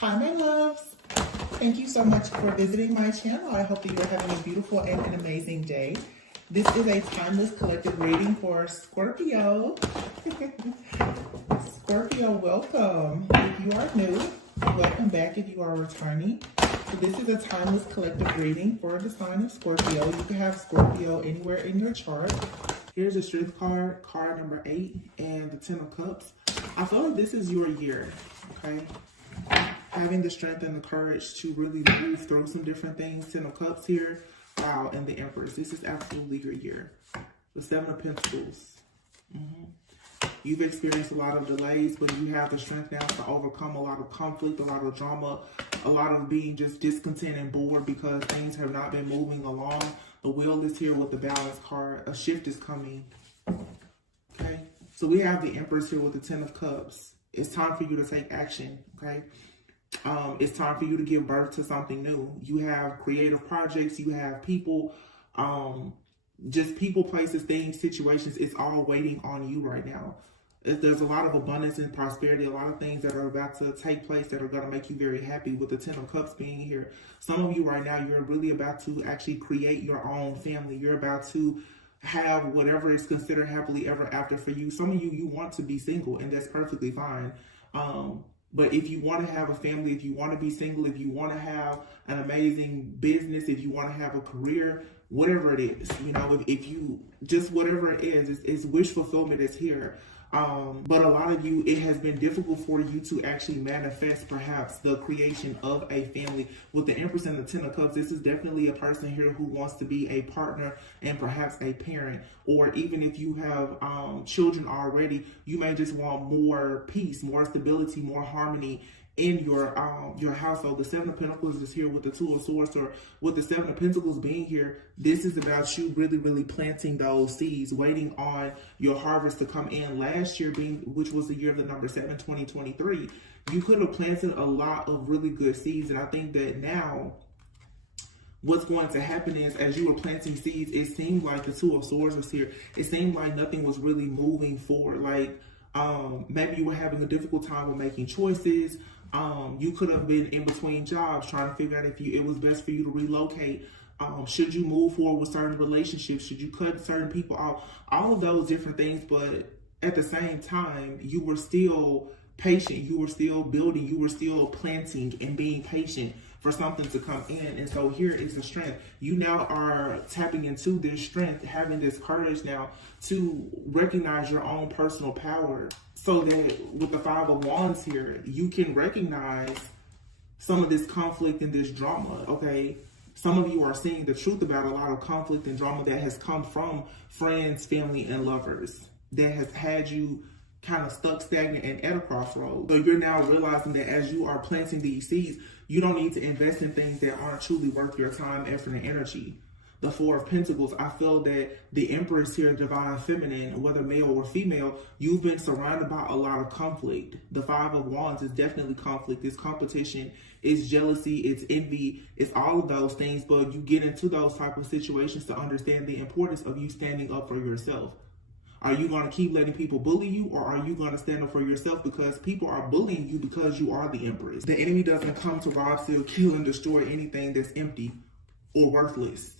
Hi, my loves. Thank you so much for visiting my channel. I hope that you're having a beautiful and an amazing day. This is a timeless collective reading for Scorpio. Scorpio, welcome. If you are new, welcome back if you are returning. So this is a timeless collective reading for the sign of Scorpio. You can have Scorpio anywhere in your chart. Here's a strength card, card number 8, and the 10 of Cups. I feel like this is your year, okay? Having the strength and the courage to really move through some different things. 10 of Cups here. Wow, and the Empress. This is absolutely your year. The 7 of Pentacles. You've experienced a lot of delays, but you have the strength now to overcome a lot of conflict, a lot of drama, a lot of being just discontent and bored because things have not been moving along. The Wheel is here with the Balance card. A shift is coming. Okay? So we have the Empress here with the 10 of Cups. It's time for you to take action, okay? It's time for you to give birth to something new. You have creative projects, you have people, just people, places, things, situations. It's all waiting on you right now. There's a lot of abundance and prosperity, a lot of things that are about to take place that are going to make you very happy with the 10 of Cups being here. Some of you right now, you're really about to actually create your own family. You're about to have whatever is considered happily ever after for you. Some of you, you want to be single, and that's perfectly fine. But if you want to have a family, if you want to be single, if you want to have an amazing business, if you want to have a career, whatever it is, you know, if you just whatever it is, it's wish fulfillment is here. But a lot of you, it has been difficult for you to actually manifest perhaps the creation of a family. With the Empress and the 10 of Cups, this is definitely a person here who wants to be a partner and perhaps a parent. Or even if you have children already, you may just want more peace, more stability, more harmony in your household. The 7 of Pentacles is here with the 2 of Swords, or with the 7 of Pentacles being here. This is about you really planting those seeds, waiting on your harvest to come in. Last year, which was the year of the number 7, 2023, you could have planted a lot of really good seeds. And I think that now what's going to happen is, as you were planting seeds, it seemed like the 2 of Swords was here. It seemed like nothing was really moving forward. Like maybe you were having a difficult time with making choices. You could have been in between jobs trying to figure out if it was best for you to relocate. Should you move forward with certain relationships? Should you cut certain people off? All of those different things, but at the same time, you were still patient. You were still building. You were still planting and being patient for something to come in. And so here is the strength. You now are tapping into this strength, having this courage now to recognize your own personal power, so that with the 5 of Wands here, you can recognize some of this conflict and this drama, okay? Some of you are seeing the truth about a lot of conflict and drama that has come from friends, family, and lovers, that has had you kind of stuck, stagnant, and at a crossroads. So you're now realizing that as you are planting these seeds, you don't need to invest in things that aren't truly worth your time, effort, and energy. The 4 of Pentacles, I feel that the Empress here, divine feminine, whether male or female, you've been surrounded by a lot of conflict. The 5 of Wands is definitely conflict. It's competition, it's jealousy, it's envy, it's all of those things. But you get into those type of situations to understand the importance of you standing up for yourself. Are you going to keep letting people bully you, or are you going to stand up for yourself? Because people are bullying you because you are the Empress. The enemy doesn't come to rob, steal, kill, and destroy anything that's empty or worthless.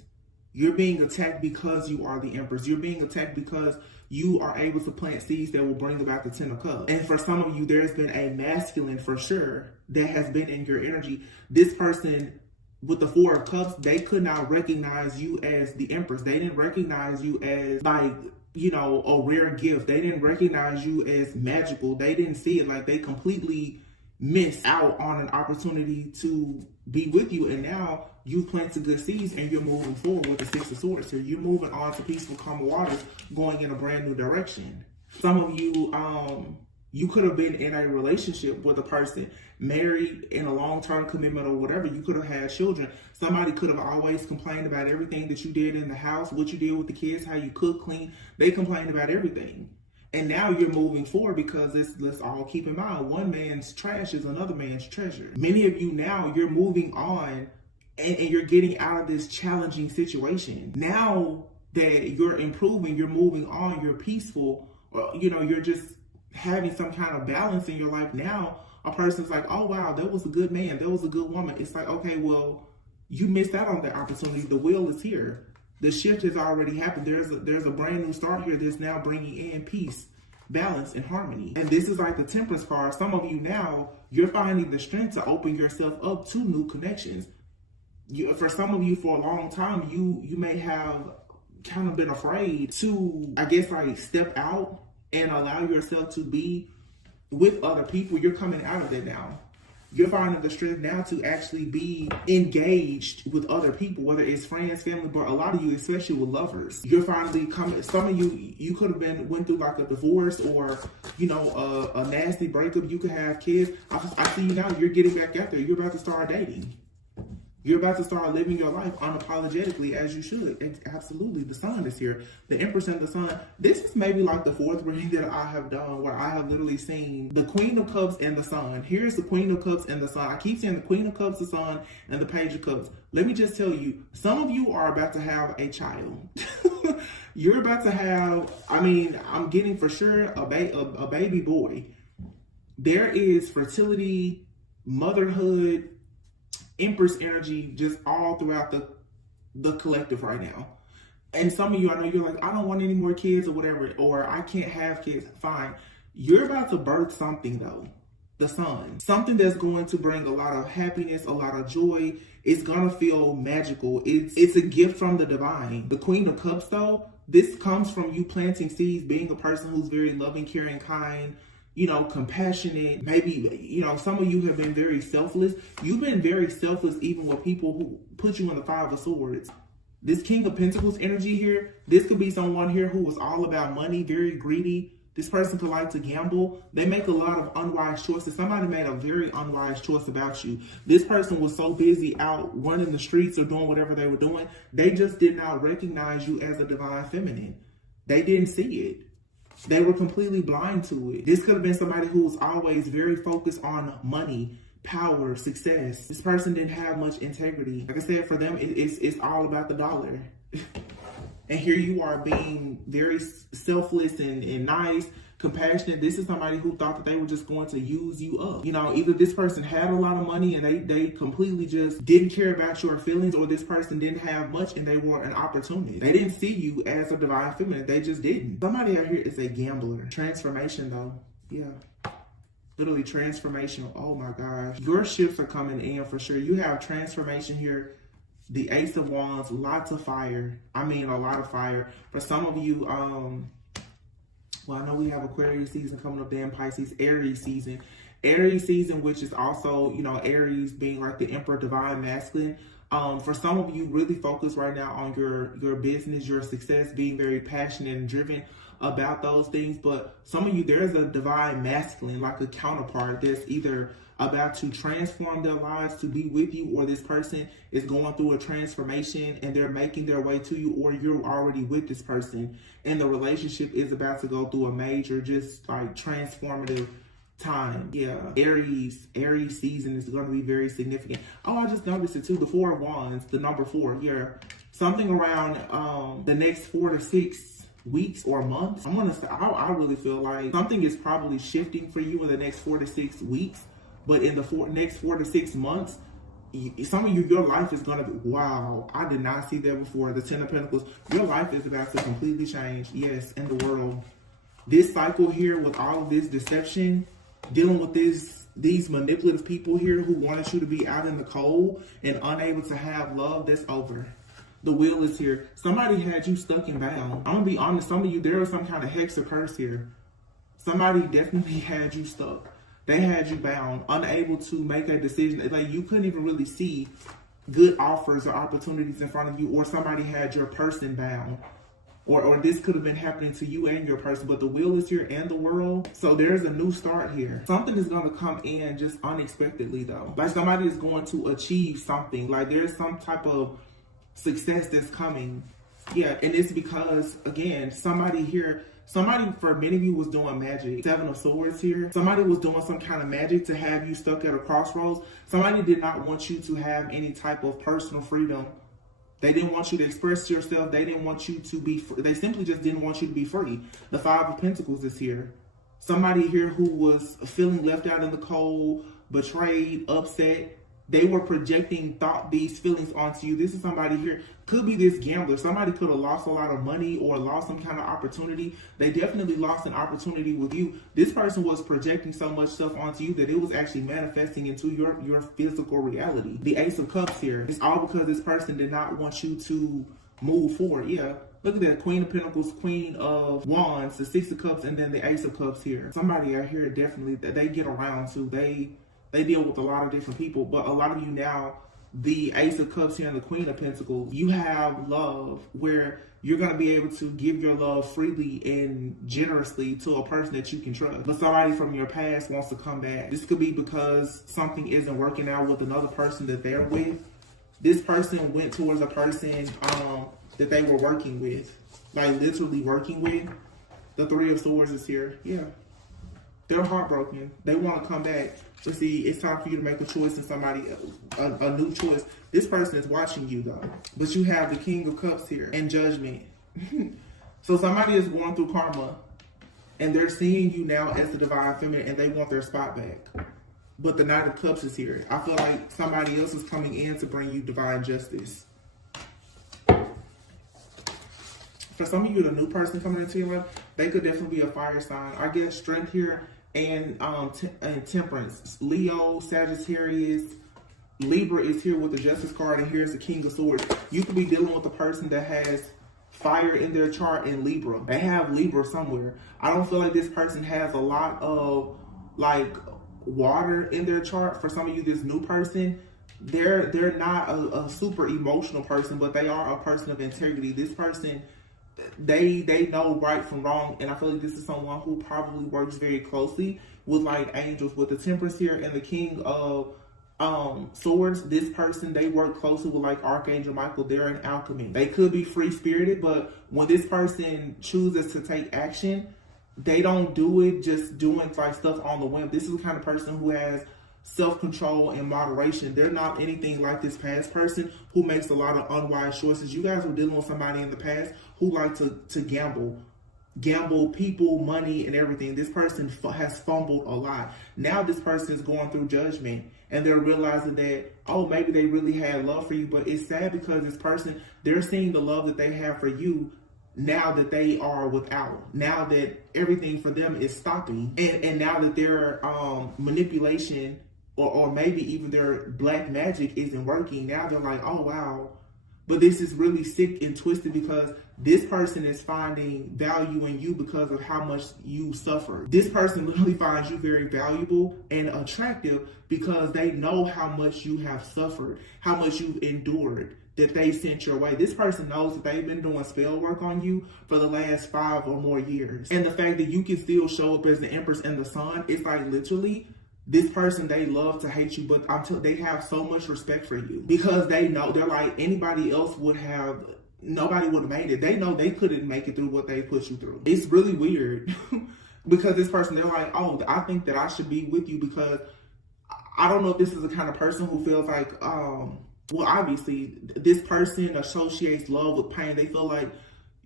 You're being attacked because you are the Empress. You're being attacked because you are able to plant seeds that will bring about the 10 of Cups. And for some of you, there's been a masculine for sure that has been in your energy. This person with the 4 of Cups, they could not recognize you as the Empress. They didn't recognize you as, like, you know, a rare gift. They didn't recognize you as magical. They didn't see it. Like, they completely missed out on an opportunity to be with you. And now you've planted good seeds and you're moving forward with the 6 of Swords. So you're moving on to peaceful, calm waters, going in a brand new direction. Some of you, you could have been in a relationship with a person, married in a long-term commitment or whatever. You could have had children. Somebody could have always complained about everything that you did in the house, what you did with the kids, how you cook, clean. They complained about everything. And now you're moving forward because let's all keep in mind, one man's trash is another man's treasure. Many of you now, you're moving on and you're getting out of this challenging situation. Now that you're improving, you're moving on, you're peaceful, or, you know, you're just having some kind of balance in your life. Now a person's like, oh wow, that was a good man, that was a good woman. It's like, okay, well, you missed out on that opportunity. The wheel is here. The shift has already happened. There's a brand new start here that's now bringing in peace, balance, and harmony. And this is like the Temperance card. Some of you now, you're finding the strength to open yourself up to new connections. For some of you, for a long time, you may have kind of been afraid to, I guess, like step out and allow yourself to be with other people. You're coming out of it now. You're finding the strength now to actually be engaged with other people, whether it's friends, family, but a lot of you, especially with lovers, you're finally coming. Some of you could have went through like a divorce or, you know, a nasty breakup. You could have kids. I see you now, you're getting back out there. You're about to start dating. You're about to start living your life unapologetically as you should. Absolutely. The sun is here. The Empress and the sun. This is maybe like the 4th reading that I have done where I have literally seen the Queen of Cups and the sun. Here's the Queen of Cups and the sun. I keep saying the Queen of Cups, the sun, and the Page of Cups. Let me just tell you, some of you are about to have a child. You're about to have, I mean, I'm getting for sure a baby boy. There is fertility, motherhood, Empress energy just all throughout the collective right now. And some of you, I know you're like, I don't want any more kids or whatever, or I can't have kids. Fine. You're about to birth something though. The sun. Something that's going to bring a lot of happiness, a lot of joy. It's going to feel magical. It's a gift from the divine. The Queen of Cups though, this comes from you planting seeds, being a person who's very loving, caring, kind, you know, compassionate. Maybe, you know, some of you have been very selfless. You've been very selfless even with people who put you in the 5 of Swords. This King of Pentacles energy here, this could be someone here who was all about money, very greedy. This person could like to gamble. They make a lot of unwise choices. Somebody made a very unwise choice about you. This person was so busy out running the streets or doing whatever they were doing, they just did not recognize you as a divine feminine. They didn't see it. They were completely blind to it. This could have been somebody who was always very focused on money, power, success. This person didn't have much integrity. Like I said, for them, it's all about the dollar. And here you are being very selfless and nice, compassionate. This is somebody who thought that they were just going to use you up. You know, either this person had a lot of money and they completely just didn't care about your feelings, or this person didn't have much and they were an opportunist. They didn't see you as a divine feminine. They just didn't. Somebody out here is a gambler. Transformation though. Yeah. Literally transformational. Oh my gosh. Your shifts are coming in for sure. You have transformation here. The Ace of Wands, lots of fire. I mean, a lot of fire. For some of you, well, I know we have Aquarius season coming up, then Pisces, Aries season. Aries season, which is also, you know, Aries being like the Emperor, divine masculine. For some of you, really focus right now on your business, your success, being very passionate and driven about those things. But some of you, there's a divine masculine, like a counterpart that's either about to transform their lives to be with you, or this person is going through a transformation and they're making their way to you, or you're already with this person and the relationship is about to go through a major, just like transformative time. Yeah, Aries season is going to be very significant. Oh, I just noticed it too. The 4 of Wands, the number 4. Yeah, something around the next 4 to 6 weeks or months. I'm gonna say, I really feel like something is probably shifting for you in the next 4 to 6 weeks. But in the next 4 to 6 months, some of you, your life is going to be, wow, I did not see that before. The 10 of Pentacles, your life is about to completely change. Yes, in the world. This cycle here with all of this deception, dealing with these manipulative people here who wanted you to be out in the cold and unable to have love, that's over. The Wheel is here. Somebody had you stuck and bound. I'm going to be honest, some of you, there was some kind of hex or curse here. Somebody definitely had you stuck. They had you bound, unable to make a decision. Like you couldn't even really see good offers or opportunities in front of you, or somebody had your person bound. Or this could have been happening to you and your person, but the Wheel is here and the World. So there's a new start here. Something is going to come in just unexpectedly though. Like somebody is going to achieve something. Like there's some type of success that's coming. Yeah, and it's because, again, somebody for many of you was doing magic. 7 of Swords here. Somebody was doing some kind of magic to have you stuck at a crossroads. Somebody did not want you to have any type of personal freedom. They didn't want you to express yourself. They didn't want you to be free. They simply just didn't want you to be free. The 5 of Pentacles is here. Somebody here who was feeling left out in the cold, betrayed, upset. They were projecting these feelings onto you. This is somebody here, could be this gambler. Somebody could have lost a lot of money or lost some kind of opportunity. They definitely lost an opportunity with you. This person was projecting so much stuff onto you that it was actually manifesting into your physical reality. The Ace of Cups here, it's all because this person did not want you to move forward. Yeah. Look at that, Queen of Pentacles, Queen of Wands, the Six of Cups, and then the Ace of Cups here. Somebody out here definitely, they get around to. They deal with a lot of different people, but a lot of you now, the Ace of Cups here and the Queen of Pentacles, you have love where you're going to be able to give your love freely and generously to a person that you can trust. But somebody from your past wants to come back. This could be because something isn't working out with another person that they're with. This person went towards a person that they were working with, like literally working with. The Three of Swords is here. Yeah. They're heartbroken. They want to come back. But see, it's time for you to make a choice in somebody, a new choice. This person is watching you though. But you have the King of Cups here and Judgment. So somebody is going through karma and they're seeing you now as the Divine Feminine and they want their spot back. But the Knight of Cups is here. I feel like somebody else is coming in to bring you divine justice. For some of you, the new person coming into your life, they could definitely be a fire sign. I get Strength here and Temperance. Leo, Sagittarius, Libra is here with the Justice card, and here's the King of Swords. You could be dealing with a person that has fire in their chart in Libra. They have Libra somewhere. I don't feel like this person has a lot of like water in their chart. For some of you, this new person, they're not a super emotional person, but they are a person of integrity. This person, they know right from wrong, and I feel like this is someone who probably works very closely with like angels. With the Temperance here and the King of Swords, this person, they work closely with like Archangel Michael. They're an alchemist. They could be free-spirited, but when this person chooses to take action, they don't do it just doing like stuff on the whim. This is the kind of person who has self-control and moderation. They're not anything like this past person who makes a lot of unwise choices. You guys were dealing with somebody in the past who like to gamble people, money, and everything. This person has fumbled a lot. Now this person is going through judgment and they're realizing that, oh, maybe they really had love for you, but it's sad because this person, they're seeing the love that they have for you now that they are without, now that everything for them is stopping, and now that their manipulation or maybe even their black magic isn't working. Now they're like, oh wow, but this is really sick and twisted because this person is finding value in you because of how much you suffer. This person literally finds you very valuable and attractive because they know how much you have suffered, how much you've endured, that they sent your way. This person knows that they've been doing spell work on you for the last 5 or more years. And the fact that you can still show up as the Empress and the Sun, it's like literally, this person, they love to hate you, but until they have so much respect for you because they know, they're like, anybody else would have, nobody would have made it. They know they couldn't make it through what they put you through. It's really weird because this person, they're like, oh, I think that I should be with you because I don't know if this is the kind of person who feels like, well, obviously this person associates love with pain. They feel like,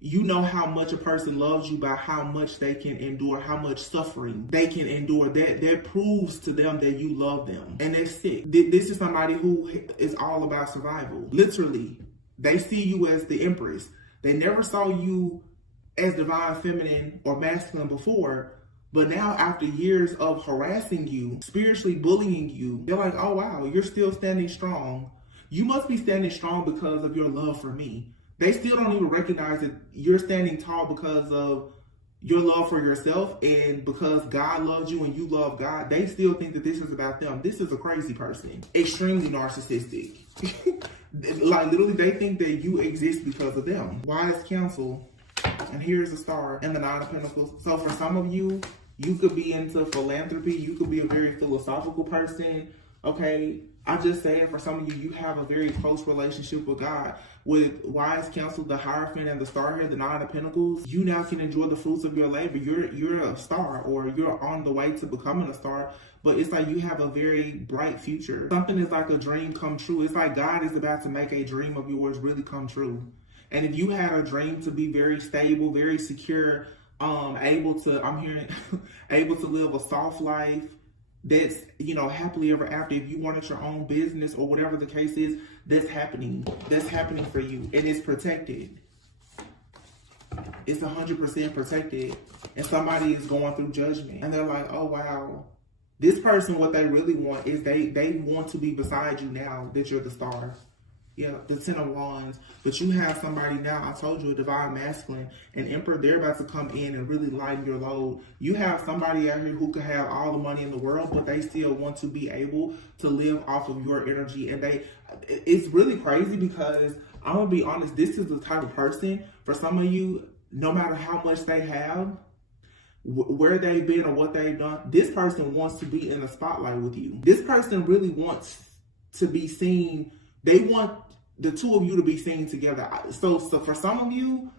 you know how much a person loves you by how much they can endure, how much suffering they can endure. That proves to them that you love them. And they're sick. This is somebody who is all about survival. Literally, they see you as the Empress. They never saw you as divine feminine or masculine before. But now after years of harassing you, spiritually bullying you, they're like, oh wow, you're still standing strong. You must be standing strong because of your love for me. They still don't even recognize that you're standing tall because of your love for yourself and because God loves you and you love God. They still think that this is about them. This is a crazy person. Extremely narcissistic. Like literally they think that you exist because of them. Wise counsel. And here's a star and the Nine of Pentacles. So for some of you, you could be into philanthropy. You could be a very philosophical person. Okay. I just saying for some of you, you have a very close relationship with God. With wise counsel, the Hierophant and the star here, the Nine of Pentacles, you now can enjoy the fruits of your labor. You're a star, or you're on the way to becoming a star, but it's like you have a very bright future. Something is like a dream come true. It's like God is about to make a dream of yours really come true. And if you had a dream to be very stable, very secure, able to, I'm hearing, able to live a soft life that's, you know, happily ever after. If you wanted your own business or whatever the case is, that's happening. That's happening for you, and it's protected. It's 100% protected. And somebody is going through judgment, and they're like, oh wow, this person, what they really want is they want to be beside you now that you're the star. Yeah, the 10 of Wands. But you have somebody now, I told you, a divine masculine, an emperor, they're about to come in and really lighten your load. You have somebody out here who could have all the money in the world, but they still want to be able to live off of your energy. And it's really crazy because I'm going to be honest, this is the type of person, for some of you, no matter how much they have, where they've been or what they've done, this person wants to be in the spotlight with you. This person really wants to be seen. They want the two of you to be seen together. So for some of you,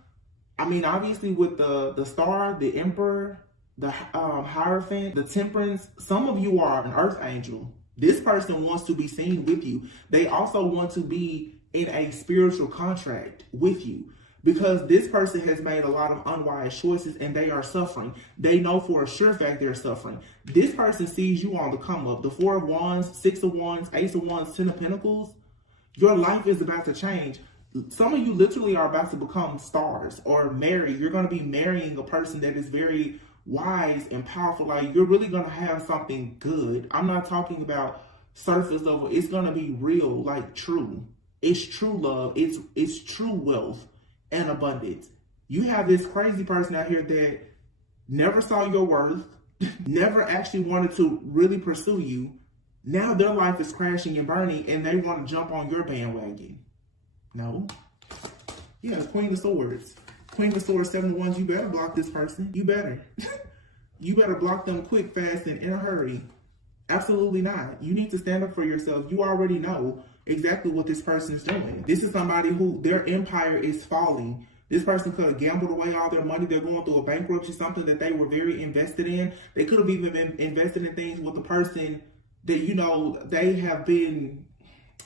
I mean, obviously with the star, the emperor, the Hierophant, the temperance, some of you are an earth angel. This person wants to be seen with you. They also want to be in a spiritual contract with you, because this person has made a lot of unwise choices and they are suffering. They know for a sure fact they're suffering. This person sees you on the come up. The 4 of Wands, 6 of Wands, Ace of Wands, 10 of Pentacles. Your life is about to change. Some of you literally are about to become stars or marry. You're going to be marrying a person that is very wise and powerful. Like, you're really going to have something good. I'm not talking about surface level. It's going to be real, like true. It's true love. It's true wealth and abundance. You have this crazy person out here that never saw your worth, never actually wanted to really pursue you. Now their life is crashing and burning and they want to jump on your bandwagon. No. Yeah, Queen of Swords. Queen of Swords, 7 of Wands, you better block this person. You better. You better block them quick, fast, and in a hurry. Absolutely not. You need to stand up for yourself. You already know exactly what this person is doing. This is somebody who their empire is falling. This person could have gambled away all their money. They're going through a bankruptcy, something that they were very invested in. They could have even been invested in things with the person that, you know, they have been,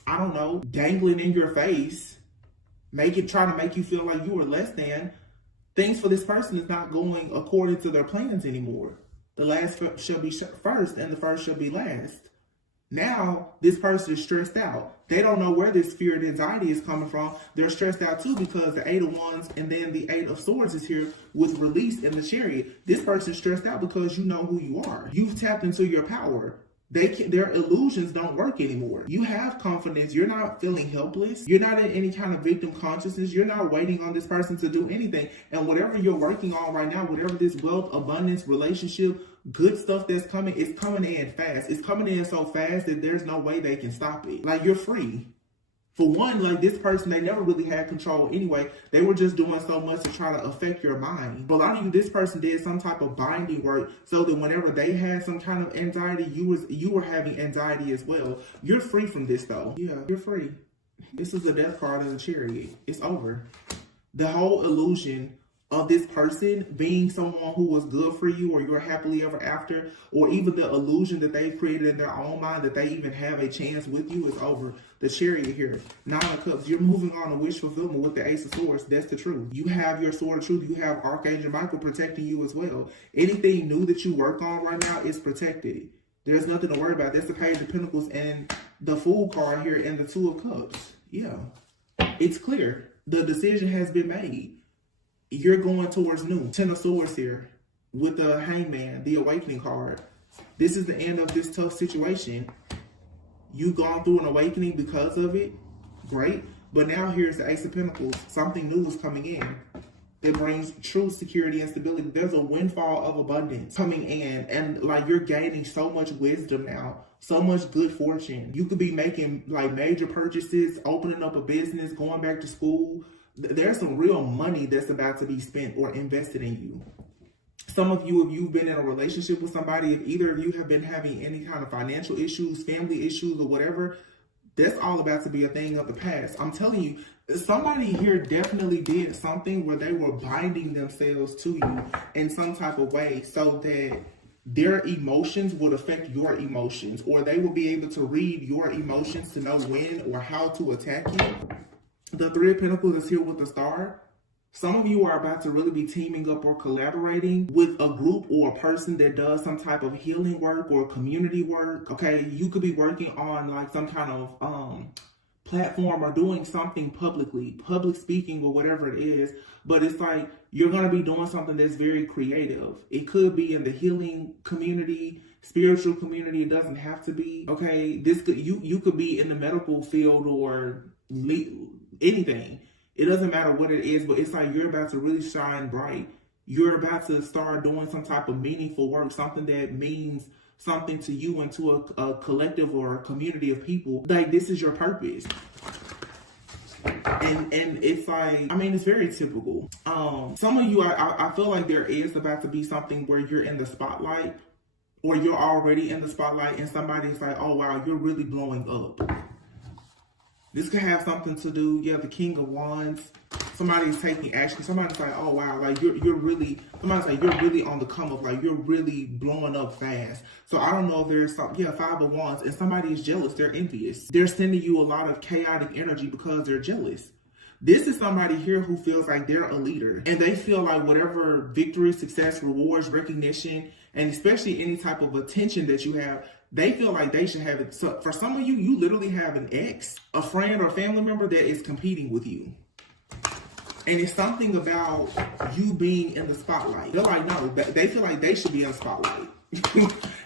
I don't know, dangling in your face, trying to make you feel like you were less than. Things for this person is not going according to their plans anymore. The last shall be first and the first shall be last. Now, this person is stressed out. They don't know where this fear and anxiety is coming from. They're stressed out too because the 8 of Wands and then the 8 of Swords is here with release in the Chariot. This person's stressed out because you know who you are. You've tapped into your power. Their illusions don't work anymore. You have confidence. You're not feeling helpless. You're not in any kind of victim consciousness. You're not waiting on this person to do anything. And whatever you're working on right now, whatever this wealth, abundance, relationship, good stuff that's coming, it's coming in fast. It's coming in so fast that there's no way they can stop it. Like, you're free. For one, like, this person, they never really had control anyway. They were just doing so much to try to affect your mind. But a lot of you, this person did some type of binding work so that whenever they had some kind of anxiety, you were having anxiety as well. You're free from this though. Yeah, you're free. This is the Death card in the Chariot. It's over. The whole illusion of this person being someone who was good for you or you're happily ever after, or even the illusion that they've created in their own mind that they even have a chance with you, is over. The Chariot here, 9 of Cups, you're moving on to wish fulfillment with the Ace of Swords. That's the truth. You have your sword of truth. You have Archangel Michael protecting you as well. Anything new that you work on right now is protected. There's nothing to worry about. That's the Page of Pentacles and the Fool card here and the 2 of Cups. Yeah, it's clear. The decision has been made. You're going towards new. 10 of Swords here with the Hangman, the Awakening card. This is the end of this tough situation. You've gone through an awakening because of it. Great. But now here's the Ace of Pentacles. Something new is coming in that brings true security and stability. There's a windfall of abundance coming in. And like, you're gaining so much wisdom now. So much good fortune. You could be making like major purchases, opening up a business, going back to school. There's some real money that's about to be spent or invested in you. Some of you, if you've been in a relationship with somebody, if either of you have been having any kind of financial issues, family issues, or whatever, that's all about to be a thing of the past. I'm telling you, somebody here definitely did something where they were binding themselves to you in some type of way so that their emotions would affect your emotions, or they will be able to read your emotions to know when or how to attack you. The 3 of Pentacles is here with the Star. Some of you are about to really be teaming up or collaborating with a group or a person that does some type of healing work or community work. Okay, you could be working on like some kind of platform or doing something publicly, public speaking or whatever it is. But it's like you're going to be doing something that's very creative. It could be in the healing community, spiritual community. It doesn't have to be. Okay, this could you could be in the medical field or anything. It doesn't matter what it is, but it's like you're about to really shine bright. You're about to start doing some type of meaningful work, something that means something to you and to a collective or a community of people. Like, this is your purpose. And it's like, I mean, it's very typical. Some of you, I feel like there is about to be something where you're in the spotlight, or you're already in the spotlight, and somebody's like, oh wow, you're really blowing up. This could have something to do, the King of Wands. Somebody's taking action. Somebody's like, oh wow, like you're really, somebody's like, you're really on the come up, like you're really blowing up fast. So I don't know if there's some, Five of Wands, and somebody is jealous, they're envious. They're sending you a lot of chaotic energy because they're jealous. This is somebody here who feels like they're a leader, and they feel like whatever victory, success, rewards, recognition, and especially any type of attention that you have, they feel like they should have it. So for some of you, you literally have an ex, a friend or family member that is competing with you. And it's something about you being in the spotlight. They're like, no, they feel like they should be in the spotlight.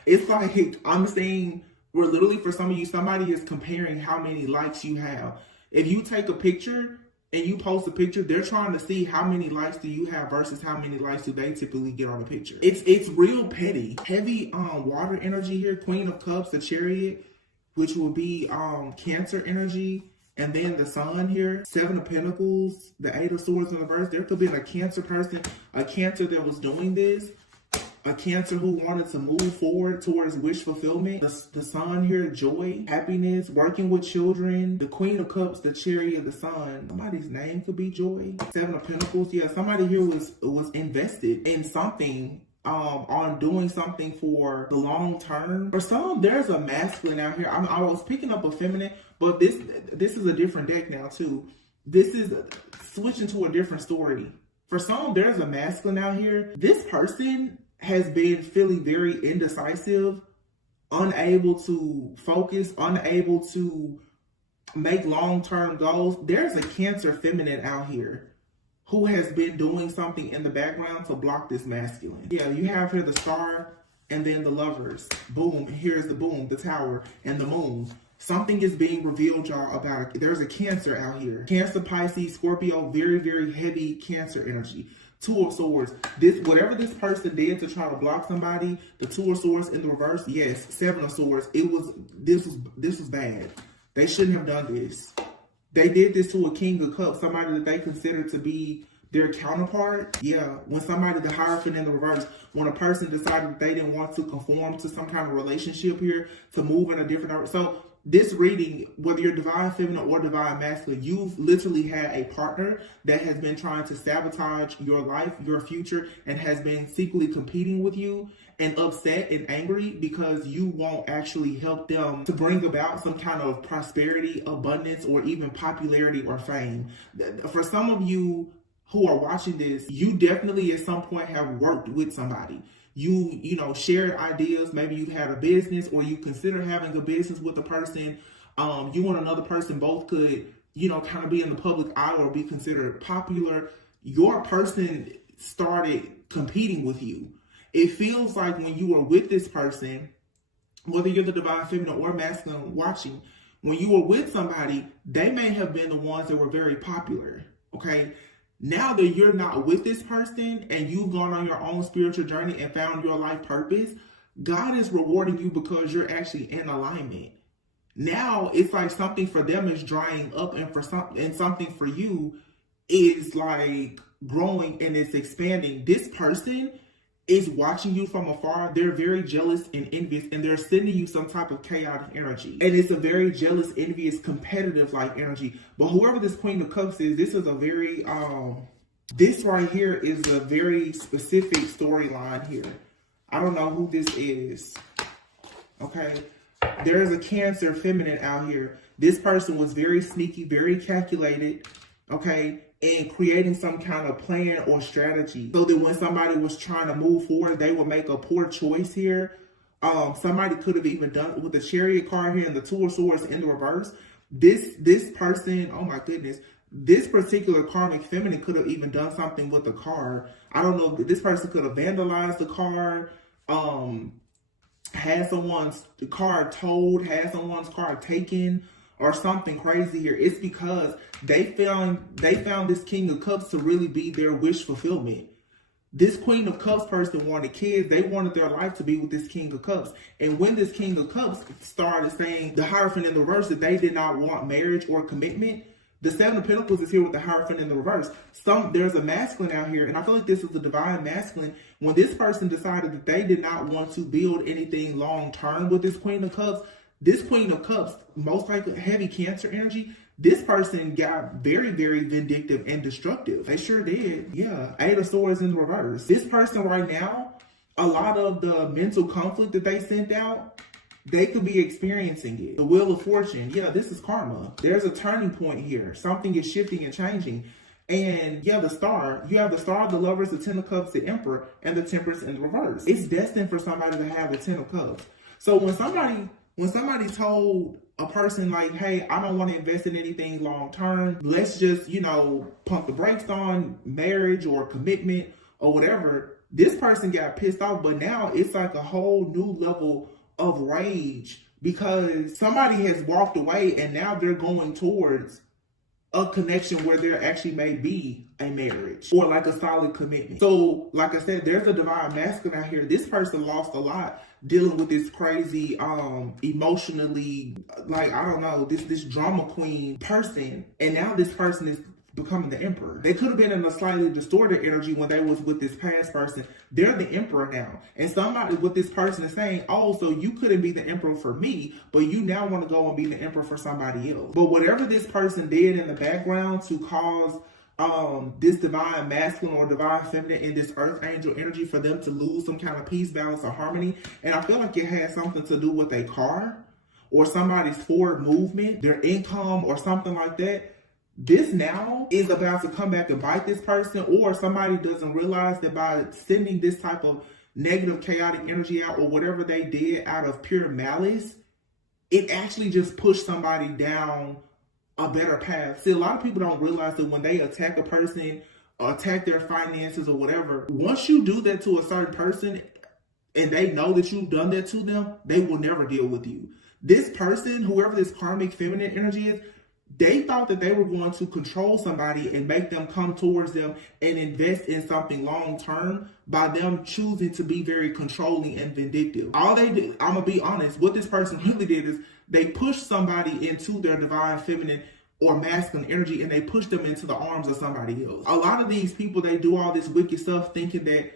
It's like, I'm saying, we're literally, for some of you, somebody is comparing how many likes you have. If you take a picture and you post a picture, they're trying to see how many likes do you have versus how many likes do they typically get on a picture. It's real petty. Heavy water energy here. Queen of Cups, the Chariot, which will be Cancer energy. And then the Sun here, Seven of Pentacles, the Eight of Swords in reverse. There could be a Cancer person, a Cancer that was doing this, a Cancer who wanted to move forward towards wish fulfillment. The Sun here, joy, happiness, working with children. The Queen of Cups, the Chariot, the Sun. Somebody's name could be Joy. Seven of Pentacles. Somebody here was invested in something, on doing something for the long term. For some, there's a masculine out here. I was picking up a feminine, but this is a different deck now too. This is switching to a different story. For some, there's a masculine out here. This person has been feeling very indecisive, unable to focus, unable to make long-term goals. There's a Cancer feminine out here who has been doing something in the background to block this masculine. You have here the Star and then the Lovers. Boom, here's the boom, the Tower and the Moon. Something is being revealed, y'all, about it. There's a Cancer out here. Cancer, Pisces, Scorpio, very, very heavy Cancer energy. Two of Swords. Whatever this person did to try to block somebody, the Two of Swords in the reverse, yes. Seven of Swords. This was bad. They shouldn't have done this. They did this to a King of Cups, somebody that they consider to be their counterpart. When somebody, the Hierophant in the reverse, when a person decided that they didn't want to conform to some kind of relationship here, to move in a different direction. So this reading, whether you're divine feminine or divine masculine, you've literally had a partner that has been trying to sabotage your life, your future, and has been secretly competing with you and upset and angry because you won't actually help them to bring about some kind of prosperity, abundance, or even popularity or fame. For some of you who are watching this, you definitely at some point have worked with somebody. You shared ideas. Maybe you had a business, or you consider having a business with a person. You and another person both could, kind of be in the public eye or be considered popular. Your person started competing with you. It feels like when you were with this person, whether you're the divine feminine or masculine watching, when you were with somebody, they may have been the ones that were very popular. Okay. Now that you're not with this person and you've gone on your own spiritual journey and found your life purpose, God is rewarding you because you're actually in alignment. Now it's like something for them is drying up, and something for you is like growing and it's expanding. This person is watching you from afar. They're very jealous and envious, and they're sending you some type of chaotic energy. And it's a very jealous, envious, competitive like energy. But whoever this Queen of Cups is, this is a very, this right here is a very specific storyline here. I don't know who this is. Okay. There's a Cancer feminine out here. This person was very sneaky, very calculated. Okay. and creating some kind of plan or strategy so that when somebody was trying to move forward, they would make a poor choice here. Somebody could have even done with the Chariot card here and the Two of Swords in the reverse. This person, oh my goodness, this particular karmic feminine could have even done something with the card. I don't know, this person could have vandalized the card, had someone's card towed, had someone's card taken, or something crazy here. It's because they found this King of Cups to really be their wish fulfillment. This Queen of Cups person wanted kids. They wanted their life to be with this King of Cups. And when this King of Cups started saying the Hierophant in the reverse that they did not want marriage or commitment, the Seven of Pentacles is here with the Hierophant in the reverse. There's a masculine out here, and I feel like this is the divine masculine. When this person decided that they did not want to build anything long term with this Queen of Cups, this Queen of Cups, most likely heavy Cancer energy, this person got very, very vindictive and destructive. They sure did. Yeah, Eight of Swords in the reverse. This person right now, a lot of the mental conflict that they sent out, they could be experiencing it. The Wheel of Fortune. Yeah, this is karma. There's a turning point here. Something is shifting and changing. And yeah, the Star. You have the Star, the Lovers, the Ten of Cups, the Emperor, and the Temperance in the reverse. It's destined for somebody to have the Ten of Cups. So when somebody told a person like, hey, I don't want to invest in anything long term, let's just, pump the brakes on marriage or commitment or whatever, this person got pissed off. But now it's like a whole new level of rage because somebody has walked away and now they're going towards a connection where there actually may be a marriage or like a solid commitment. So like I said, there's a divine masculine out here. This person lost a lot dealing with this crazy, emotionally, like, I don't know, this drama queen person. And now this person is becoming the Emperor. They could have been in a slightly distorted energy when they was with this past person. They're the Emperor now. And somebody with this person is saying, oh, so you couldn't be the Emperor for me, but you now want to go and be the Emperor for somebody else. But whatever this person did in the background to cause this divine masculine or divine feminine in this earth angel energy for them to lose some kind of peace, balance, or harmony. And I feel like it has something to do with a car or somebody's forward movement, their income or something like that. This now is about to come back and bite this person, or somebody doesn't realize that by sending this type of negative, chaotic energy out or whatever they did out of pure malice, it actually just pushed somebody down a better path. See, a lot of people don't realize that when they attack a person or attack their finances or whatever, once you do that to a certain person and they know that you've done that to them, they will never deal with you. This person, whoever this karmic feminine energy is, they thought that they were going to control somebody and make them come towards them and invest in something long term by them choosing to be very controlling and vindictive. All they did, I'm going to be honest, what this person really did is they pushed somebody into their divine feminine or masculine energy and they pushed them into the arms of somebody else. A lot of these people, they do all this wicked stuff thinking that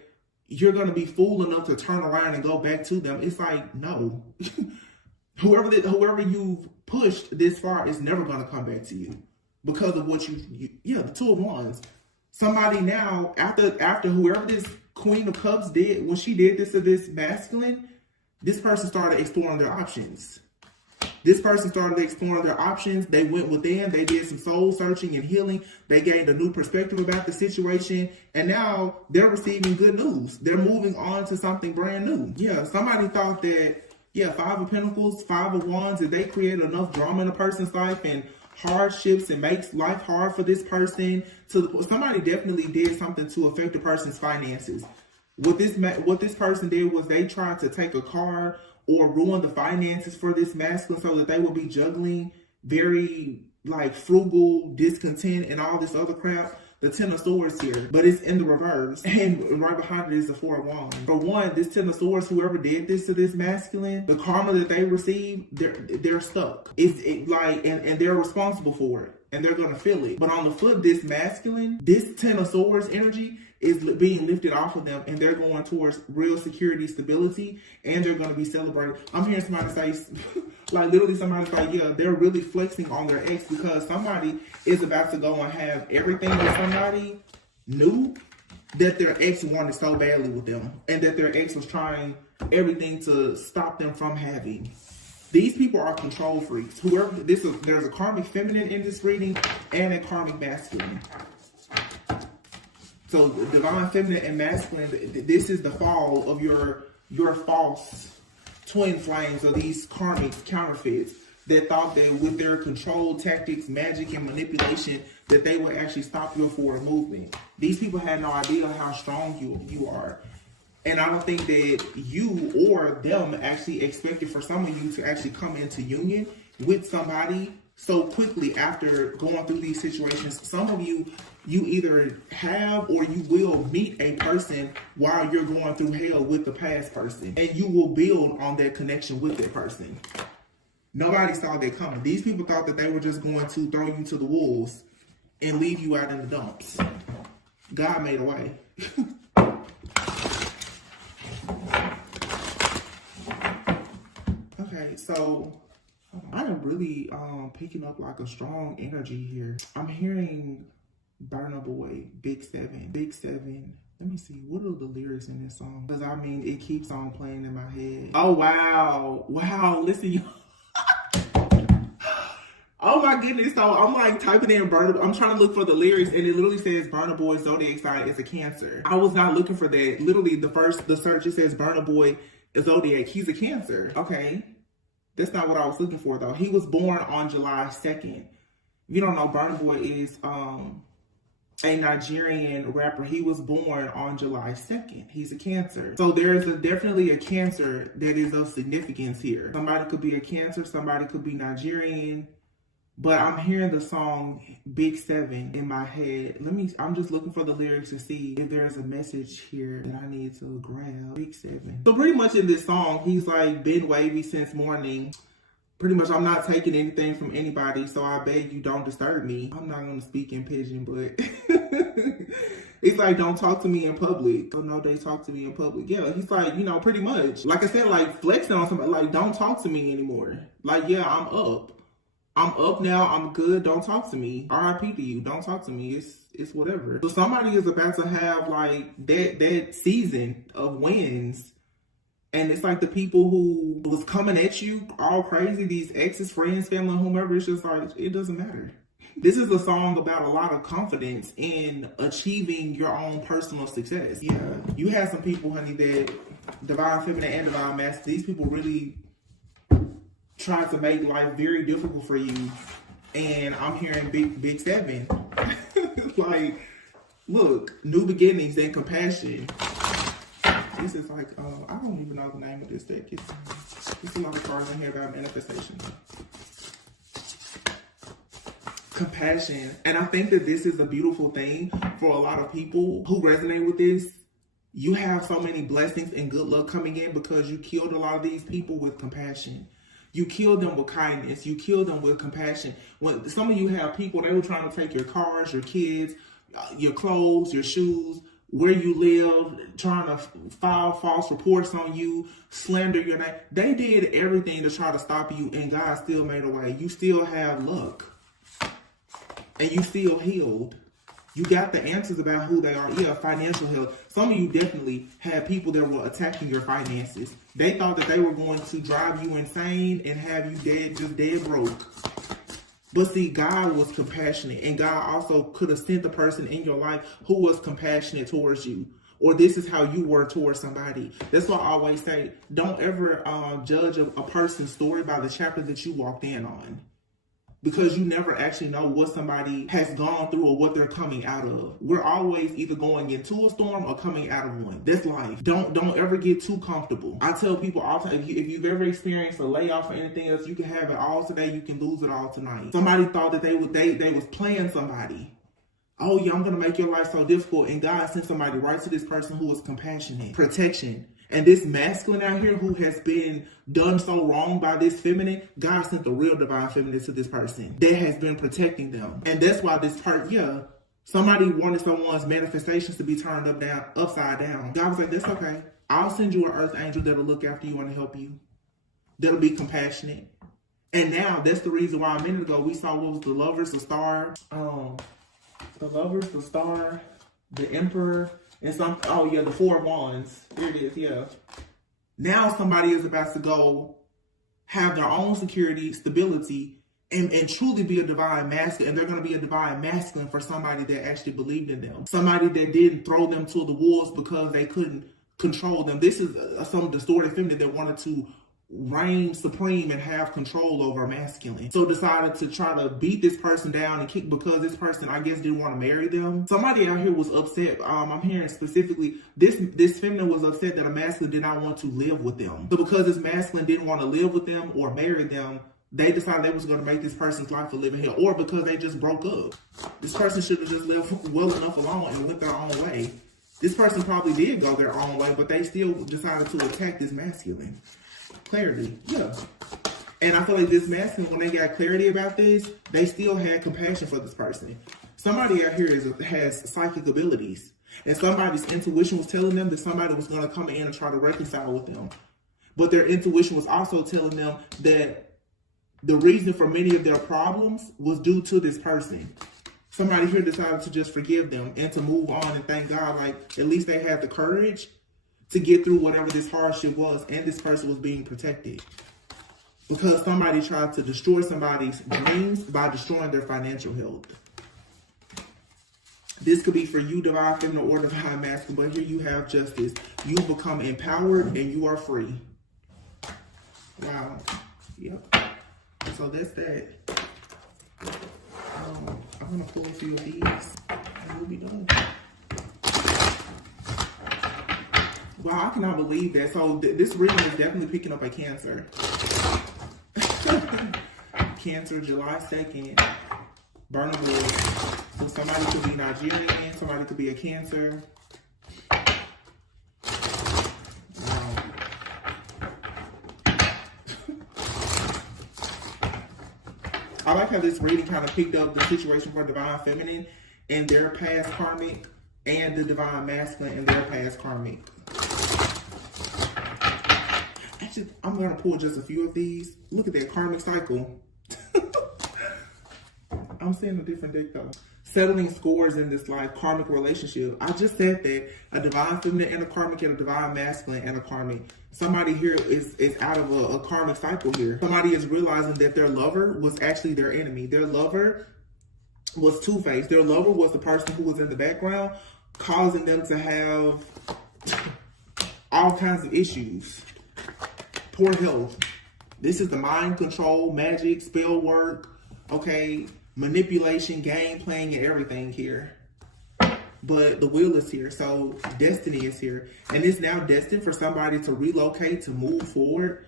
you're going to be fool enough to turn around and go back to them. It's like, no. Whoever you've pushed this far is never going to come back to you because of what the Two of Wands. Somebody now, after whoever this Queen of Cups did, when she did this to this masculine, this person started exploring their options. This person started exploring their options. They went within. They did some soul searching and healing. They gained a new perspective about the situation. And now they're receiving good news. They're moving on to something brand new. Yeah, somebody thought that, Five of Pentacles, Five of Wands, if they create enough drama in a person's life and hardships and makes life hard for this person, somebody definitely did something to affect the person's finances. What this person did was they tried to take a car or ruin the finances for this masculine so that they would be juggling very frugal, discontent, and all this other crap. The Ten of Swords here, but it's in the reverse. And right behind it is the Four of Wands. For one, this Ten of Swords, whoever did this to this masculine, the karma that they received, they're stuck. And they're responsible for it. And they're going to feel it. But on the flip, this masculine, this Ten of Swords energy is being lifted off of them, and they're going towards real security, stability, and they're going to be celebrated. I'm hearing somebody say, literally somebody's like, yeah, they're really flexing on their ex because somebody is about to go and have everything that somebody knew that their ex wanted so badly with them, and that their ex was trying everything to stop them from having. These people are control freaks. There's a karmic feminine in this reading and a karmic masculine. So divine feminine and masculine, this is the fall of your false twin flames, or these karmic counterfeits that thought that with their control tactics, magic, and manipulation, that they would actually stop your forward movement. These people had no idea how strong you are. And I don't think that you or them actually expected for some of you to actually come into union with somebody so quickly after going through these situations. Some of you either have or you will meet a person while you're going through hell with the past person. And you will build on that connection with that person. Nobody saw that coming. These people thought that they were just going to throw you to the wolves and leave you out in the dumps. God made a way. Okay, so I am really picking up like a strong energy here. I'm hearing Burna Boy, Big 7. Big 7. Let me see, what are the lyrics in this song? Because I mean, it keeps on playing in my head. Oh, wow. Wow, listen, y'all. Oh my goodness, so I'm like typing in Burna, I'm trying to look for the lyrics, and it literally says Burna Boy zodiac sign is a Cancer. I was not looking for that. Literally the search, it says Burna Boy zodiac, he's a Cancer. Okay, that's not what I was looking for though. He was born on July 2nd. If you don't know, Burna Boy is a Nigerian rapper. He was born on July 2nd. He's a Cancer. So there's definitely a Cancer that is of significance here. Somebody could be a Cancer, somebody could be Nigerian. But I'm hearing the song Big 7 in my head. I'm just looking for the lyrics to see if there's a message here that I need to grab. Big 7. So pretty much in this song, he's like been wavy since morning. Pretty much I'm not taking anything from anybody, so I beg you don't disturb me. I'm not gonna speak in pigeon, but it's like, don't talk to me in public. Oh no, they talk to me in public. Yeah, he's like, you know, pretty much. Like I said, like flexing on somebody, like don't talk to me anymore. Like, yeah, I'm up. I'm up now, I'm good, don't talk to me. RIP to you, don't talk to me, it's whatever. So somebody is about to have like that season of wins. And it's like the people who was coming at you all crazy, these exes, friends, family, whomever, it's just like, it doesn't matter. This is a song about a lot of confidence in achieving your own personal success. Yeah, you have some people, honey, that divine feminine and divine masculine, these people really try to make life very difficult for you. And I'm hearing big 7. Like, look, new beginnings and compassion. This is like, I don't even know the name of this deck. It's a lot of cards in here about manifestation. Compassion. And I think that this is a beautiful thing for a lot of people who resonate with this. You have so many blessings and good luck coming in because you killed a lot of these people with compassion. You killed them with kindness. You killed them with compassion. When some of you have people, they were trying to take your cars, your kids, your clothes, your shoes, where you live, trying to file false reports on you, slander your name. They did everything to try to stop you, and God still made a way. You still have luck. And you still healed. You got the answers about who they are. Yeah, financial health. Some of you definitely had people that were attacking your finances. They thought that they were going to drive you insane and have you dead broke. But see, God was compassionate, and God also could have sent the person in your life who was compassionate towards you. Or this is how you were towards somebody. That's why I always say, don't ever judge a person's story by the chapter that you walked in on. Because you never actually know what somebody has gone through or what they're coming out of. We're always either going into a storm or coming out of one. That's life. Don't ever get too comfortable. I tell people all the time, if you've ever experienced a layoff or anything else, you can have it all today, you can lose it all tonight. Somebody thought that they was playing somebody. Oh yeah, I'm gonna make your life so difficult, and God sent somebody right to this person who was compassionate, protection. And this masculine out here who has been done so wrong by this feminine, God sent the real divine feminine to this person that has been protecting them. And that's why this part, yeah, somebody wanted someone's manifestations to be turned upside down. God was like, that's okay. I'll send you an earth angel that'll look after you and help you. That'll be compassionate. And now that's the reason why a minute ago we saw what was the Lovers, the Star, the Lovers, the Star, the Emperor, and the 4 Wands. Here it is, yeah. Now somebody is about to go have their own security, stability, and truly be a divine masculine. And they're going to be a divine masculine for somebody that actually believed in them. Somebody that didn't throw them to the wolves because they couldn't control them. This is some distorted feminine that wanted to reign supreme and have control over masculine. So decided to try to beat this person down and kick because this person, I guess, didn't want to marry them. Somebody out here was upset. I'm hearing specifically this feminine was upset that a masculine did not want to live with them. So because this masculine didn't want to live with them or marry them, they decided they was going to make this person's life a living hell, or because they just broke up. This person should have just left well enough alone and went their own way. This person probably did go their own way, but they still decided to attack this masculine. Clarity, yeah. And I feel like this masculine, when they got clarity about this, they still had compassion for this person. Somebody out here has psychic abilities, and somebody's intuition was telling them that somebody was going to come in and try to reconcile with them. But their intuition was also telling them that the reason for many of their problems was due to this person. Somebody here decided to just forgive them and to move on and thank God, like at least they had the courage to get through whatever this hardship was, and this person was being protected. Because somebody tried to destroy somebody's dreams by destroying their financial health. This could be for you, divine feminine or divine masculine, but here you have justice. You become empowered and you are free. Wow. Yep. So that's that. I'm going to pull a few of these and we'll be done. Wow, I cannot believe that. So this reading is definitely picking up a Cancer. Cancer, July 2nd. Burning wood. So somebody could be Nigerian. Somebody could be a Cancer. I like how this reading kind of picked up the situation for divine feminine and their past karmic, and the divine masculine and their past karmic. Actually, I'm going to pull just a few of these. Look at that karmic cycle. I'm seeing a different deck though. Settling scores in this life, karmic relationship. I just said that a divine feminine and a karmic, and a divine masculine and a karmic. Somebody here is out of a karmic cycle here. Somebody is realizing that their lover was actually their enemy. Their lover was two-faced. Their lover was the person who was in the background, causing them to have all kinds of issues. Poor health. This is the mind control, magic, spell work, okay, manipulation, game playing, and everything here. But the wheel is here, so destiny is here. And it's now destined for somebody to relocate, to move forward,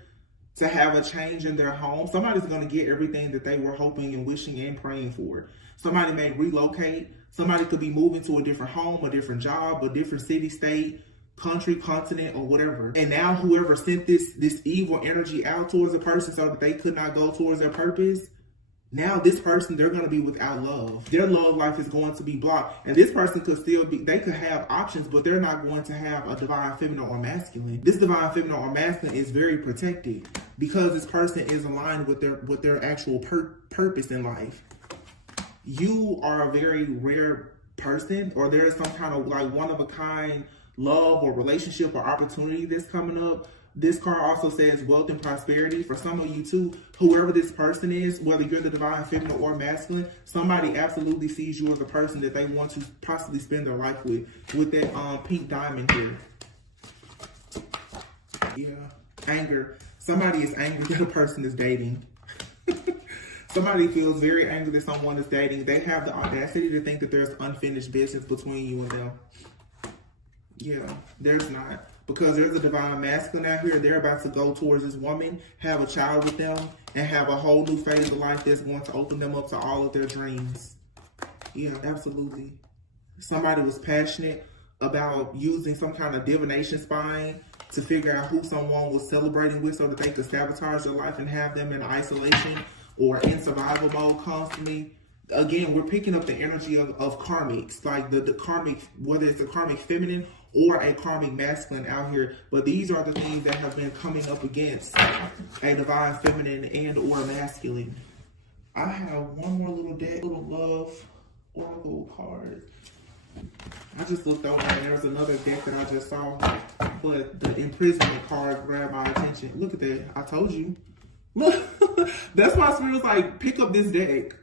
to have a change in their home. Somebody's going to get everything that they were hoping and wishing and praying for. Somebody may relocate. Somebody could be moving to a different home, a different job, a different city, state, country, continent, or whatever. And now whoever sent this evil energy out towards a person so that they could not go towards their purpose, now this person, they're going to be without love. Their love life is going to be blocked. And this person could still be, they could have options, but they're not going to have a divine feminine or masculine. This divine feminine or masculine is very protected because this person is aligned with their actual purpose in life. You are a very rare person, or there is some kind of like one-of-a-kind love or relationship or opportunity that's coming up. This card also says wealth and prosperity. For some of you too, whoever this person is, whether you're the divine feminine or masculine, somebody absolutely sees you as a person that they want to possibly spend their life with that pink diamond here. Yeah. Anger. Somebody is angry that a person is dating. Somebody feels very angry that someone is dating. They have the audacity to think that there's unfinished business between you and them. Yeah, there's not. Because there's a divine masculine out here. They're about to go towards this woman, have a child with them, and have a whole new phase of life that's going to open them up to all of their dreams. Yeah, absolutely. Somebody was passionate about using some kind of divination spying to figure out who someone was celebrating with so that they could sabotage their life and have them in isolation or in survival mode constantly. Again, we're picking up the energy of karmics, like the karmic, whether it's a karmic feminine or a karmic masculine out here. But these are the things that have been coming up against a divine feminine and or masculine. I have one more little deck, little love oracle card. I just looked over and there was another deck that I just saw, but the imprisonment card grabbed my attention. Look at that. I told you. Look. That's why Spirit was like, pick up this deck.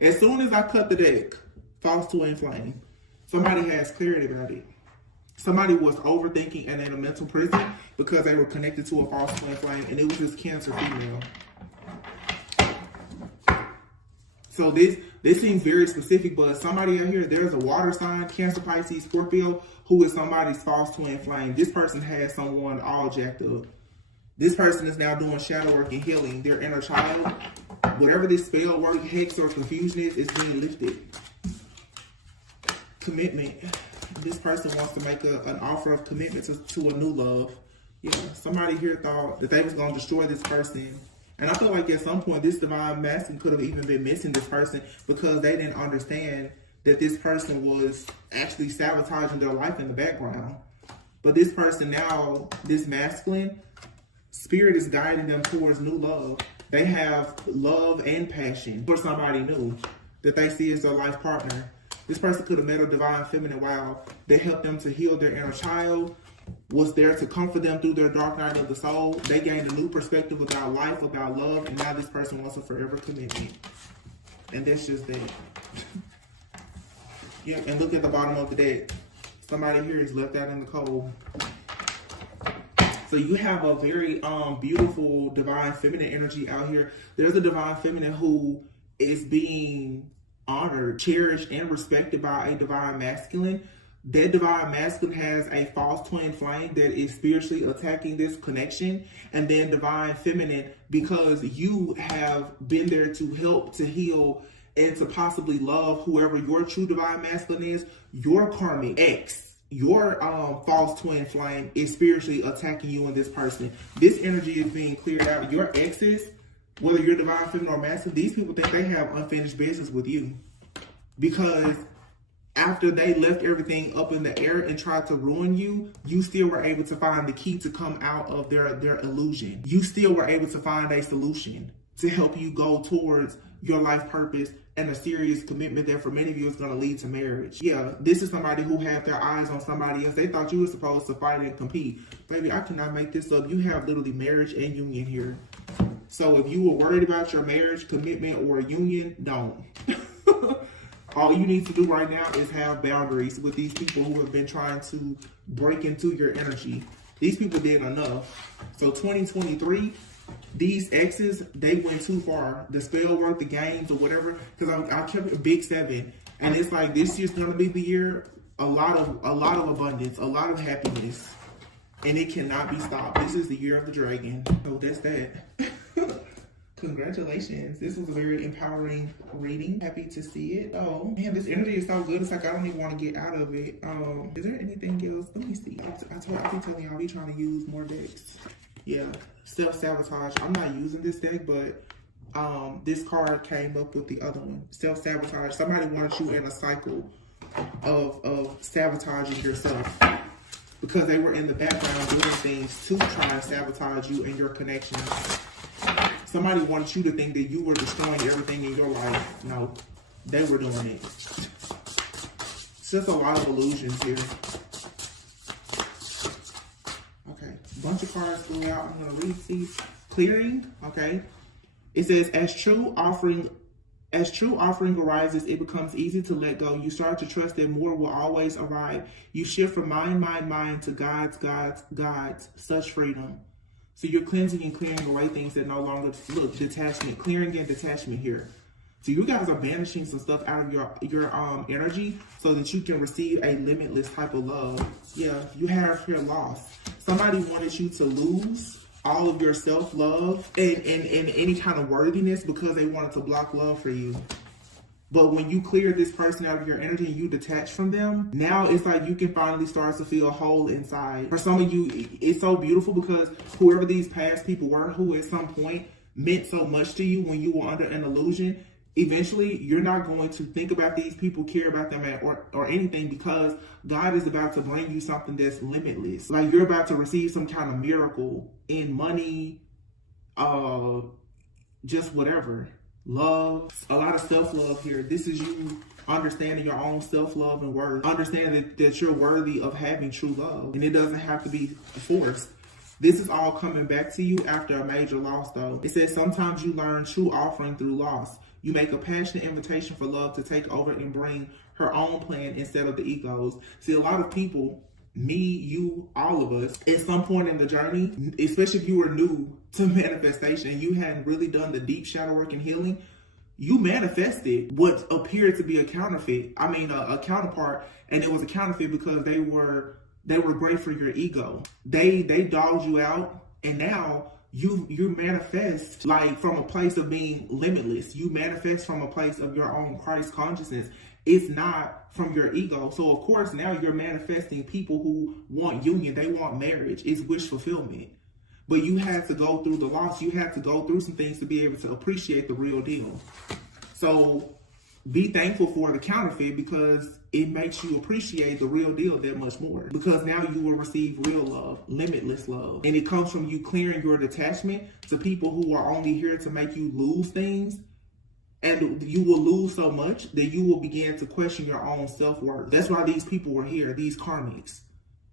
As soon as I cut the deck, false twin flame. Somebody has clarity about it. Somebody was overthinking and in a mental prison because they were connected to a false twin flame, and it was this Cancer female. So this seems very specific, but somebody out here, there's a water sign, Cancer, Pisces, Scorpio, who is somebody's false twin flame. This person has someone all jacked up. This person is now doing shadow work and healing their inner child. Whatever this spell work, hex, or confusion is being lifted. Commitment. This person wants to make an offer of commitment to a new love. Yeah, somebody here thought that they was going to destroy this person. And I feel like at some point, this divine masculine could have even been missing this person because they didn't understand that this person was actually sabotaging their life in the background. But this person now, this masculine, Spirit is guiding them towards new love. They have love and passion for somebody new that they see as their life partner. This person could have met a divine feminine while they helped them to heal their inner child, was there to comfort them through their dark night of the soul. They gained a new perspective about life, about love, and now this person wants a forever commitment. And that's just that. Yeah, and look at the bottom of the deck. Somebody here is left out in the cold. So you have a very beautiful divine feminine energy out here. There's a divine feminine who is being honored, cherished, and respected by a divine masculine. That divine masculine has a false twin flame that is spiritually attacking this connection. And then divine feminine, because you have been there to help, to heal, and to possibly love whoever your true divine masculine is, your karmic ex, your false twin flame is spiritually attacking you and this person. This energy is being cleared out. Your exes, whether you're divine feminine or masculine, these people think they have unfinished business with you. Because after they left everything up in the air and tried to ruin you, you still were able to find the key to come out of their illusion. You still were able to find a solution to help you go towards your life purpose and a serious commitment that for many of you is going to lead to marriage. Yeah, this is somebody who had their eyes on somebody else. They thought you were supposed to fight and compete. Baby, I cannot make this up. You have literally marriage and union here. So if you were worried about your marriage, commitment, or union, don't. All you need to do right now is have boundaries with these people who have been trying to break into your energy. These people did enough. So 2023, these exes, they went too far. The spell work, the games, or whatever, because I kept a big 7. And it's like, this year's going to be the year, a lot of abundance, a lot of happiness. And it cannot be stopped. This is the year of the dragon. So that's that. Congratulations. This was a very empowering reading. Happy to see it. Oh, man, this energy is so good. It's like I don't even want to get out of it. Is there anything else? Let me see. I be telling y'all, I'll be trying to use more decks. Yeah, self-sabotage. I'm not using this deck, but this card came up with the other one. Self-sabotage. Somebody wanted you in a cycle of sabotaging yourself because they were in the background doing things to try and sabotage you and your connections. Somebody wanted you to think that you were destroying everything in your life. No, they were doing it. It's just a lot of illusions here. Okay, bunch of cards going out. I'm gonna read these. Clearing, okay. It says, as true offering arises, it becomes easy to let go. You start to trust that more will always arrive. You shift from mind to God's, such freedom. So you're cleansing and clearing away things that no longer look, detachment, clearing and detachment here. So you guys are banishing some stuff out of your energy so that you can receive a limitless type of love. Yeah, you have here loss. Somebody wanted you to lose all of your self-love and any kind of worthiness because they wanted to block love for you. But when you clear this person out of your energy and you detach from them, now it's like you can finally start to feel whole inside. For some of you, it's so beautiful because whoever these past people were, who at some point meant so much to you when you were under an illusion, eventually you're not going to think about these people, care about them or anything, because God is about to bring you something that's limitless. Like you're about to receive some kind of miracle in money, just whatever. Love, a lot of self-love here. This is you understanding your own self-love and worth. Understanding that you're worthy of having true love. And it doesn't have to be forced. This is all coming back to you after a major loss, though. It says sometimes you learn true offering through loss. You make a passionate invitation for love to take over and bring her own plan instead of the ego's. See, a lot of people, me, you, all of us, at some point in the journey, especially if you were new to manifestation and you hadn't really done the deep shadow work and healing, you manifested what appeared to be a counterfeit. I mean, a counterpart, and it was a counterfeit because they were great for your ego. They dogged you out, and now you manifest like from a place of being limitless. You manifest from a place of your own Christ consciousness. It's not from your ego. So of course now you're manifesting people who want union. They want marriage. It's wish fulfillment. But you have to go through the loss. You have to go through some things to be able to appreciate the real deal. So be thankful for the counterfeit because it makes you appreciate the real deal that much more. Because now you will receive real love, limitless love. And it comes from you clearing your detachment to people who are only here to make you lose things. And you will lose so much that you will begin to question your own self-worth. That's why these people were here, these karmics,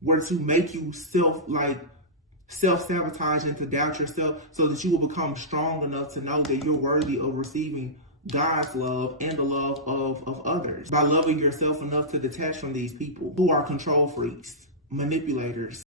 were to make you self-sabotage and to doubt yourself so that you will become strong enough to know that you're worthy of receiving God's love and the love of others by loving yourself enough to detach from these people who are control freaks, manipulators.